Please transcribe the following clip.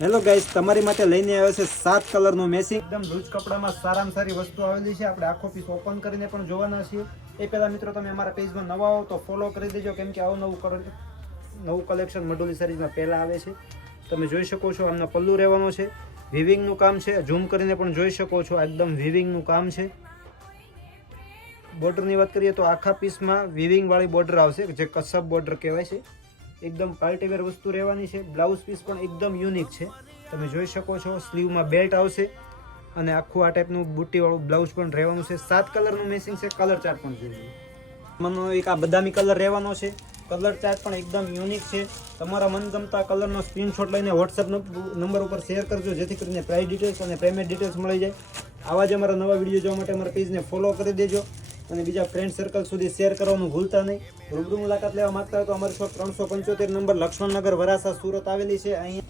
Hello guys, તમારી માટે લઈને આવ્યો છે 7 કલરનું મેચિંગ એકદમ લૂઝ કપડામાં સારામાં સારી વસ્તુ આવેલી છે. આપણે આખો પીસ ઓપન કરીને પણ જોવાના છીએ. એ પહેલા મિત્રો તમે અમારા પેજમાં નવા હો તો ફોલો કરી દેજો, કેમ કે આવું નવું કલેક્શન મઢુલી સારીઝમાં પહેલા આવે છે. તમે જોઈ શકો છો, આમના પલ્લુ રહેવાનો છે, વિવિંગનું કામ છે. ઝૂમ કરીને પણ જોઈ શકો છો, એકદમ વિવિંગનું કામ છે. બોર્ડરની વાત કરીએ તો આખા પીસમાં વિવિંગ વાળી બોર્ડર આવશે, જે કસબ બોર્ડર કહેવાય છે. એકદમ પાર્ટીવેર વસ્તુ રહેવાની છે. બ્લાઉઝ પીસ પણ એકદમ યુનિક છે, તમે જોઈ શકો છો. સ્લીવમાં બેલ્ટ આવશે અને આખું આ ટાઈપનું બુટ્ટીવાળું બ્લાઉઝ પણ રહેવાનું છે. 7 કલરનું મેચિંગ છે. કલર ચાર્ટ પણ જોઈએ, મને એક આ બદામી કલર રહેવાનો છે. કલર ચાર્ટ પણ એકદમ યુનિક છે. તમારા મનગમતા કલરનો સ્ક્રીનશોટ લઈને વોટ્સઅપ નંબર ઉપર શેર કરજો, જેથી કરીને પ્રાઇસ ડિટેલ્સ અને પેમેન્ટ ડિટેલ્સ મળી જાય. આવા જ અમારા નવા વિડીયો જોવા માટે અમારા પેજને ફોલો કરી દેજો અને બીજા ફ્રેન્ડ સર્કલ સુધી શેર કરવાનું ભૂલતા નહીં. રૂબરૂ મુલાકાત લેવા માંગતા હોય તો અમારી શોપ 375 નંબર લક્ષ્મણનગર વરાસા સુરત આવેલી છે. અહીં